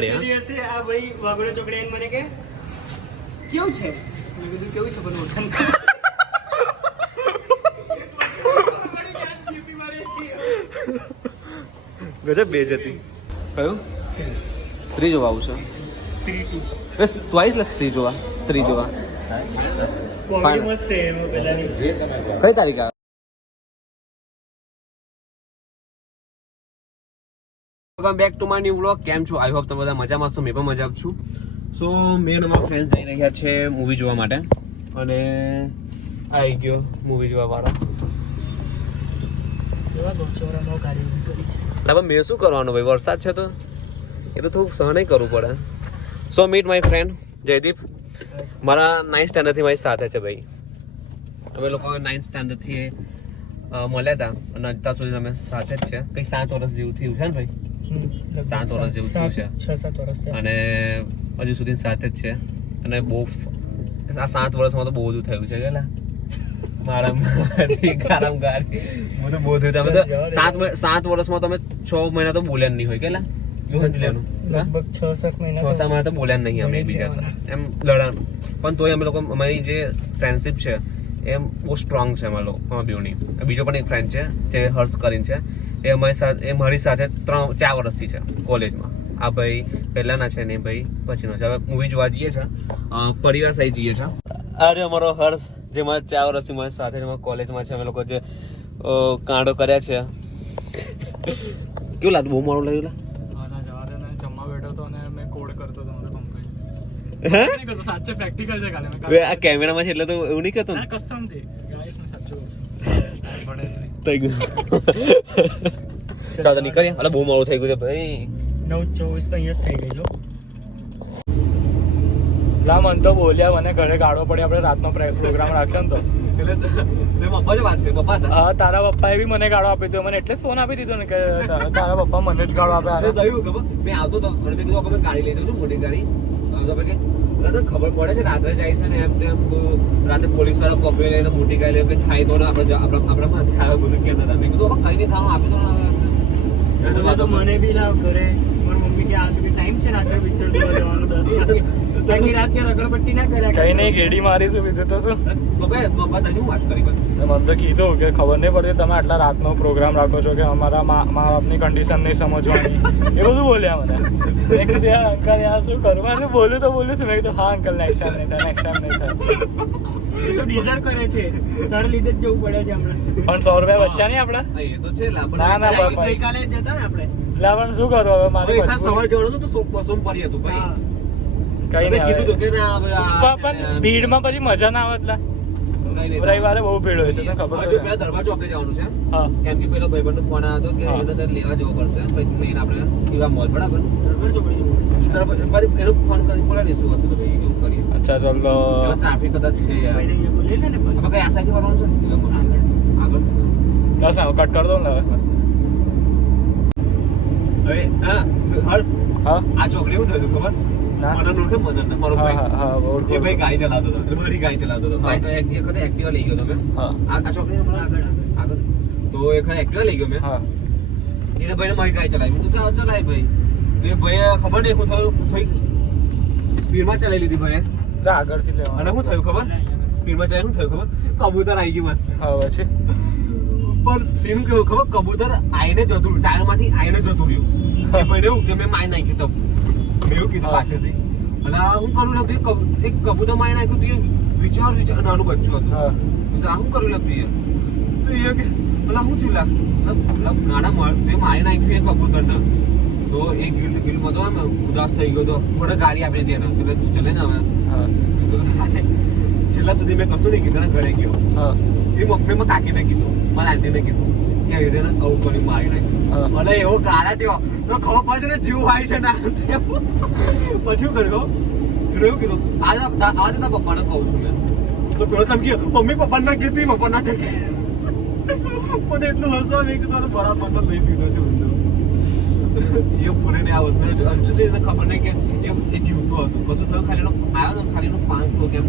દિવસે આ ભાઈ વાઘોડો ચોકડી મને કે કેવું છે, મેં કીધું કેવું છે પણ ઓળખાણ ગજબ બે જતી. કયું સ્ત્રી જોવા આવું છે? સ્ત્રી ટુ તું આવીશ લે સ્ત્રી જોવા? સ્ત્રી જોવા કોમેડી મસ્ત છે એનો પહેલાની. કઈ તારીખ આવે? Welcome back to my new vlog. કેમ છો? આઈ હોપ તમે બધા મજામાં છો. મેં પણ મજામાં છું. સો મેં અને મારા ફ્રેન્ડ્સ જઈ રહ્યા છે મૂવી જોવા માટે અને આવી ગયો મૂવી જોવા વાળા. મેં શું કરવાનું ભાઈ, વરસાદ છે તો એ તો થોડું સહન કરવું પડે. સો મીટ માય ફ્રેન્ડ જયદીપ, મારા 9th સ્ટાન્ડર્ડથી મારી સાથે છે ભાઈ. અમે લોકો 9th સ્ટાન્ડર્ડથી મળ્યા હતા અને અત્યાર સુધી અમે સાથે જ છે. કંઈ 7 વર્ષ જેવું થયું છે ને ભાઈ? 7 વર્ષ જેવું થયું છે. 6-7 વર્ષ અને હજુ સુધી સાથે જ છે. અને બહુ આ 7 વર્ષમાં તો બહુ બધું થયું છે કે મારા ગાડી બધું બહુ થયું છે. અમે તો 7 વર્ષમાં તો અમે 6 મહિના તો બોલ્યા નહીં હોય કેલા લગભગ 6-7 મહિના તો બોલ્યા નહીં અમે બીજા એમ લડાણ. પણ તોય અમે લોકો અમારી જે ફ્રેન્ડશીપ છે એમ બહુ સ્ટ્રોંગ છે અમારા લોકો બેઉની. બીજો પણ એક ફ્રેન્ડ છે જે હર્ષ કરીને છે, એ અમારી સાથે એ મારી સાથે 4 વર્ષથી છે કોલેજમાં. આ ભાઈ પહેલાના છે ને એ ભાઈ પછીનો છે. હવે મૂવી જોવા જઈએ છે, પરિવાર સહિત જઈએ છે. અરે અમારો હર્ષ જે મારા 4 વર્ષથી મારી સાથે કોલેજમાં છે. અમે લોકો જે કાંડો કર્યા છે. કેવું લાગ્યું? બહુ મારું લાગ્યું? જમવા બેઠો હતો અને મેં કોડ કરતો હતો. સાચે પ્રેક્ટિકલ છે કાલે આ કેમેરામાં છે એટલે તો એવું નહીં કરતો ને કસમ થી ગાઈસ મે સાચું થઈ ગયું. ચાલો નીકળીએ. અરે બહુ મોડું થઈ ગયું છે ભાઈ. 9:24 તો અહીંયા જ થઈ ગઈ જો. લા મન તો બોલ્યા, મને ઘરે ગાળો પડી. આપણે રાતનો પ્રોગ્રામ રાખ્યો ને તો પપ્પા જ વાત કરી. પપ્પા હા, તારા પપ્પાએ બી મને ગાળો આપી દીધો. મને એટલે જ ફોન આપી દીધો ને કે તારા પપ્પા મને જ ગાળો આપે. થયું ખબર મેં આવતો તો અને મેં કીધું અમે ગાડી લઈ જઉં છું, મોટી ગાડી. ખબર પડે છે રાત્રે જાય છે ને એમ તેમ રાતે પોલીસ વાળા પકડી લઈને મોટી ગાડી લઈને કઈ થાય તો ને આપણે આપણા માથે આવે બધું કહેતા હતા. મેં કીધું કઈ નહીં થવાનું, આપી દો ને. મને બી લાવ ઘરે. મારી મમ્મી કે આ ટાઈમ છે રાત્રે પિક્ચર જોવા જવાનું 10 વાગે. બાકી રાતે રગડપટ્ટી ના કર્યા. કઈ નહીં, ગેડી મારીશું બીજું તો શું. પપ્પા તને વાત કરી મને તો કીધું કે ખબર નહીં પડતી તમે આટલા રાતનો પ્રોગ્રામ રાખો છો કે અમારા મા બાપની કન્ડિશન નહીં સમજવાની. એ બધું બોલ્યા મને. મેં કીધું યાર અંકલ યાર શું કરું? મેં બોલું તો બોલું છું. મેં કીધું હા અંકલ નેક્સ્ટ ટાઈમ નહીં થાય, નેક્સ્ટ ટાઈમ નહીં થાય. એ તો ડિઝર્વ કરે છે, તારા લીધે જ જવું પડે છે હમણાં. પણ 100 રૂપિયા બચ્ચા નહીં આપડા? એ તો છે. ના ના ગઈકાલે જતા ને આપણે. એટલે પણ શું કરું હવે? મારે સવાર જવાનું તો 200 પડી હતું ભાઈ. કઈ નહીં કીધું તો કે પણ ભીડમાં પછી મજા ના આવે. એટલે રવિવારે બહુ ભીડ હોય છે તને ખબર છે. પેલા દરબાર ચોકડે જવાનું છે. હા, કેમ કે પેલો ભાઈબંધનો ફોન આવ્યો હતો કે એને તને લેવા જવો પડશે. પછી લઈને આપણે એવા મોલ બરાબર દરબાર ચોકડે એનો ફોન કરી બોલાવી શું હશે તો ભાઈ એવું કરીએ. અચ્છા ચાલો. ટ્રાફિક કદાચ છે યાર. આપણે કઈ આસાથી ફરવાનું છે આગળ. બસ કટ કરી દો ને હવે. હા હર્ષ, હા આ ચોકડી એવું થયું ખબર? મને નોખે મને મારો ભાઈ. હા એ ભાઈ ગાડી ચલાવતો હતો, મારી ગાડી ચલાવતો હતો. એક વખત એક્ટિવા લઈ ગયો તો મેં. આ ચોકડી આગળ તો એક વખત એક્ટિવા લઈ ગયો મેં. એને ભાઈને મારી ગાડી ચલાવી. હું તો ચલાવી ભાઈ. તો એ ભાઈએ ખબર નહીં શું થયું, થોડી સ્પીડમાં ચલાવી લીધી ભાઈએ આગળથી લેવા. અને શું થયું ખબર? સ્પીડમાં ચલાવી શું થયું ખબર? કબૂતર આવી ગયું મત. હા પછી પણ સીન કેવું ખબર? કબૂતર આઈને જતું રહ્યું, ટાયરમાંથી આઈને જતું રહ્યું. એ ભાઈને એવું કે મેં મારી નાખ્યું તો એવું કીધું પાછળથી. અને હું કરું લગતું એક કબૂતર મારી નાખ્યું. તું વિચાર નાનું બચ્ચું હતું. આ શું કરું લગતું યાર? તો એ કે પેલા શું થયું ગાડા તે મારી નાખ્યું એ કબૂતરને. તો એ ગિલમાં તો આમ ઉદાસ થઈ ગયો. તો મને ગાડી આપી દીધી એને કે તું ચલે ને હવે. છેલ્લા સુધી મેં કશું નહીં કીધું, ઘરે ગયો. એ મેં કાકીને કીધું, મારા આંટીને કીધું કે આવી રીતે આવું કરી મારી નાખ્યું. અને એવો ગાળા થયો તો ખબર પડશે ને જીવ હોય છે ને. પછી શું કર્યું એવું કીધું આજે તારા પપ્પાને કહું છું મેં. તો પેલો ચમકી મમ્મી પપ્પા ના કીધી પપ્પા ના કહી. મને એટલું હસવા મેં કીધું બરાબર મતલબ લઈ પીધો છે ઊંધો. એ ફોને આ વસ્તુ હજુ છે ખબર નહીં કે એ જીવતો હતું. કશું થયું ખાલી આવ્યો ને ખાલી 5 તો કેમ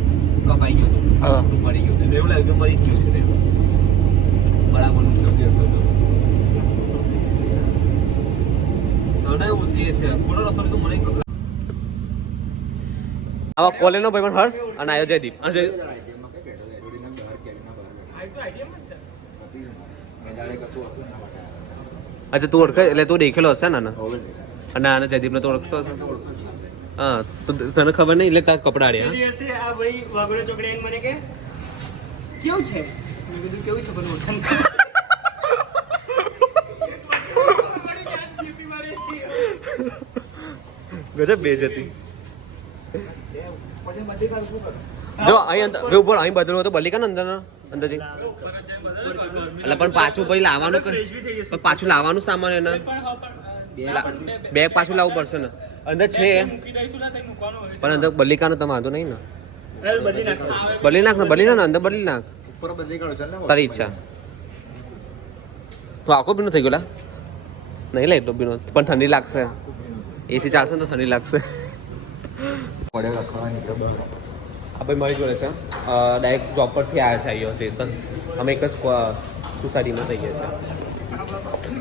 કપાઈ ગયો હતો, મરી ગયો. એવું લાગ્યું કે મરી જ ગયું છે બરાબર. અને એ છે ખોટો રસ્તો લીધો મને આવા કોલેજનો ભાઈ હર્ષ અને આયો જયદીપ અચ્છા તું ઓળખે એટલે તું દેખેલો હશે ને અને આને જયદીપને તો ઓળખતો હશે હા તો તને ખબર નહીં એટલે તારા કપડા રહ્યા દિવસે આ ભાઈ વાઘોડા ચોકડે આવીને મને કે કેવું છે મેં કીધું કેવું છે પણ ઓળખાણ ગજબ બે જતી જો અહીં અંદર ઉપર અહીં બદલવું તો બલિકા ને અંદર અંદરથી એટલે પણ પાછું પછી લાવવાનું પણ પાછું લાવવાનું સામાન એને બેગ પાછું લાવવું પડશે ને અંદર છે પણ અંદર બલિકાનો તો વાંધો નહીં ને બદલી નાખ ને અંદર બદલી નાખ તારી ઈચ્છા તો આખો બીનો થઈ ગયો નહીં લે એટલો બીનો પણ ઠંડી લાગશે એસી ચાલશે ને તો ઠંડી લાગશે આ ભાઈ મારી જોડે છે ડાયરેક્ટ જોબ પરથી આવ્યા છે અહીંયા સ્ટેશન અમે એક જ સોસાયટીમાં થઈએ છીએ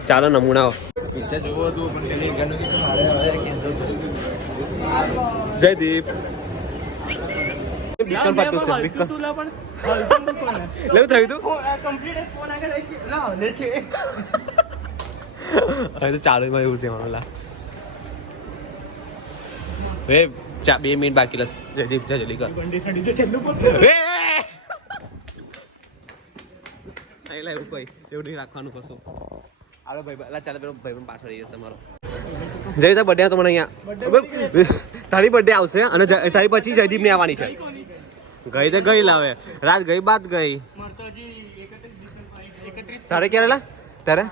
ચાલો નમૂનાઓ જયદીપ બીકન પાટું છે બીકન લેવું થયું તું હવે તો ચાલુ માં એવું થવાનું લા બે 2 મિનિટ બાકી લસ જયદીપ જા જલ્દી કર નહીં લા એવું કોઈ એવું નહીં રાખવાનું કશું આલો ભાઈ અલા ચાલે પેલો ભાઈ પણ પાછળ જશે મારો જય તા બર્થડે તો મને અહીંયા તારી બર્થડે આવશે અને તારી પછી જયદીપ ની આવવાની છે ગઈ તો ગઈ લાવે રાત ગઈ બાદ ગઈ તારે ક્યારે લા તારે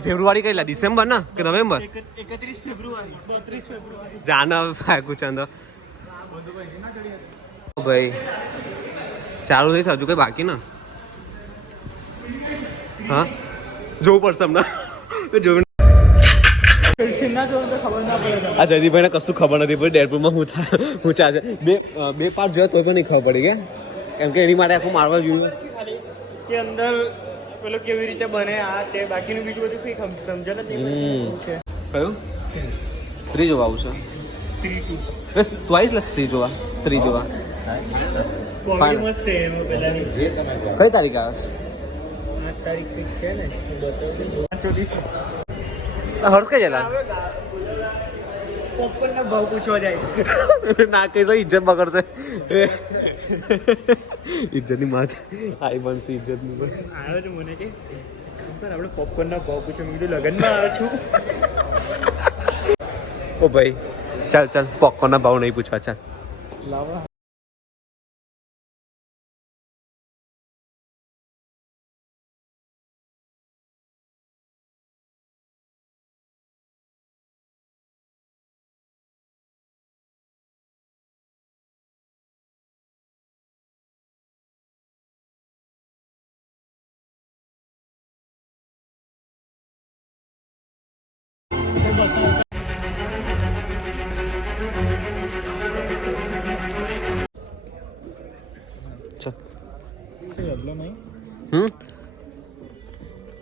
ફેબ્રુઆરી કઈ લા ડિસેમ્બર ના કે નવેમ્બર 31 ફેબ્રુઆરી 32 ફેબ્રુઆરી જાન કુચંદ ભાઈ ચાલુ થઈ હજુ કઈ બાકી ના હા જોવું પડશે હમણાં જોવું આ જયદીપભાઈ ને કશું ખબર નથી પણ ડેડપુરમાં હું ચાલે બે પાર્ટ જોયા તો પણ નહીં ખબર પડી કેમ કે એની માટે આખું મારવા જોયું કે અંદર પેલો કેવી રીતે બને આ તે બાકીનું બીજું બધું કઈ સમજણ જ નહીં છે કયું સ્ત્રી જોવા આવું છે સ્ત્રી ટુ તું આવીશ લે સ્ત્રી જોવા કોમેડી મસ્ત છે એમાં પહેલાની કઈ તારીખ આવે 8 તારીખ કઈ છે ને હર્ષ કઈ જલા પોપકોર્ન ના ભાવ પૂછવા જાય ના કઈ તો ઇજ્જત બગડશે ઇજ્જતની માથે આઈ બનશે ઇજ્જતની આવ્યો છે મને કે આપણે પોપકોર્ન ના ભાવ પૂછે મેં કીધું લગ્નમાં આવ્યો છું ઓ ભાઈ ચાલ પોપકોર્ન ના ભાવ નહીં પૂછવા ચાલ લાવા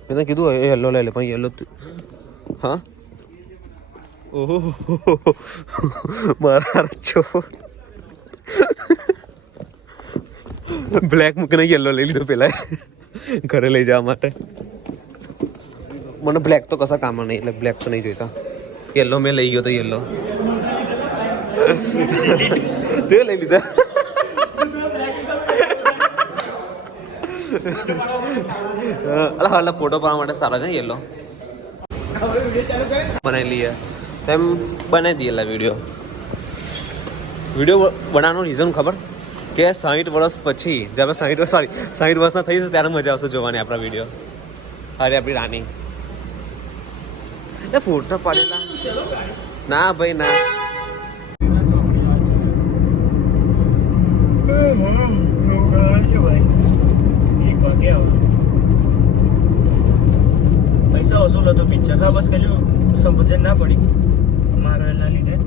મેં કીધું યલો લઈ લે પણ યલો હા ઓહો મારા છો બ્લેક મૂકીને યલો લઈ લીધો પેલા ઘરે લઈ જવા માટે મને બ્લેક તો કશા કામ નહીં એટલે બ્લેક તો નહીં જોઈતા યલો મેં લઈ ગયો તો યલો તે લઈ લીધા અલા ફોટો પાડવા માટે સારા છે યેલો બનાવી લઈએ તેમ બનાવી દઈએ વિડીયો બનાવવાનું રીઝન ખબર કે 60 વર્ષ પછી જ્યારે 60 વર્ષના થઈ જશે ત્યારે મજા આવશે જોવાની આપણા વિડીયો અરે આપણી રાની એ ફોટો પાડેલા ના ભાઈ ના પૈસા વસૂલ હતો પિક્ચર હા બસ કહેલું સમજણ ના પડી માર્વેલના લીધે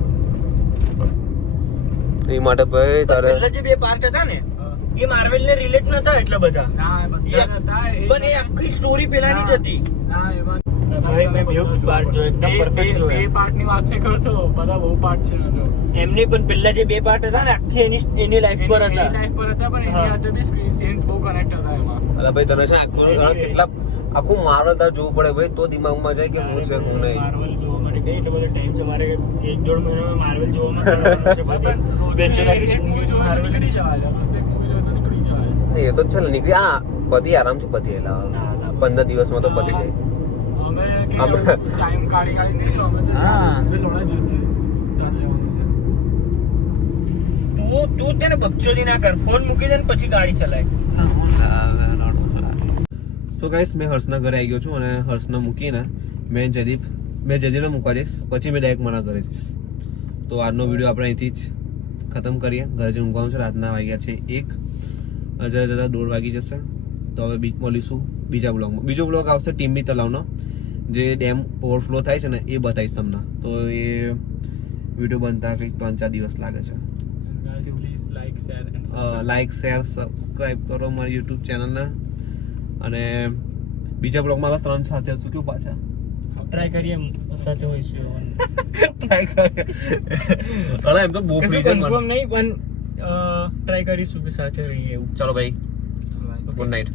એ માટે ભાઈ તારે પહેલા જે બે પાર્ટ હતા ને એ માર્વેલ ને રિલેટ નતા એટલા બધા પણ એ આખી સ્ટોરી પેલાની જ હતી ભાઈ મેં બે પાર્ટ જો એકદમ પરફેક્ટ બે જોયા. પાર્ટની વાત નહીં કરતો, બધા બહુ પાર્ટ છે એનો. એમની પણ પેલા જે 2 પાર્ટ હતા ને આખી એની લાઈફ પર એની હતા. લાઈફ પર હતા, પણ એની હા. સાથે બી સ્ક્રીન સીન્સ બહુ કનેક્ટ હતા એમાં. અલા ભાઈ તને છે ને આખું માર્વલ તાર જોવું પડે ભાઈ, તો દિમાગમાં જાય કે હું છે હું નહીં. માર્વલ જોવા માટે કઈ એટલો બધો ટાઈમ છે મારે 1-1.5 મહિનો માર્વલ જોવામાં કરવાનો છે. પછી બેચો એક movie જોવે તો નીકળી જવાય, એક movie જોવે તો નીકળી જવાય. એ તો છે ને નીકળી પતિ આરામથી પતિ એલા ના, 15 દિવસમાં તો પતિ જાય. અમે અમે- ટાઈમ કાઢી નહીં લો, અમે તો હા. લોડા જોઈતું તાર લેવાનું છે. તું તેને બકચોદી ના કર, ફોન મૂકી દે ને પછી ગાડી ચલાય. તો ગાઈસ મેં હર્ષના ઘરે આવી ગયો છું અને હર્ષને મૂકીને મેં જયદીપને મૂકવા જઈશ, પછી મેં ડાયરેક્ટ મારા ઘરે જઈશ. તો આજનો વિડીયો આપણે અહીંથી જ ખતમ કરીએ. ઘરે જઈને ઊંઘવાનું છે. રાતના વાગ્યા છે 1, જતા જતા 1:30 વાગી જશે. તો હવે મળીશું બીજા બ્લોગમાં. બીજો બ્લોગ આવશે ટીમ્બી તલાવનો, જે ડેમ ઓવરફ્લો થાય છે ને એ બતાવીશ તમને. તો એ વિડીયો બનતા કંઈક 3-4 દિવસ લાગે છે. Guys, please like, share and subscribe. Like share subscribe કરો મારી યુટ્યુબ ચેનલને. અને બીજા બ્લોગમાં આપણે 3 સાથે હશું. કેવું પાછા ટ્રાય કરીએ સાથે હોઈશું. ટ્રાય કરે. અલા એમ તો બહુ ફ્રી છે મને. કન્ફર્મ નહીં પણ ટ્રાય કરીશું કે સાથે રહીએ એવું. ચલો ભાઈ, Bye. Good night.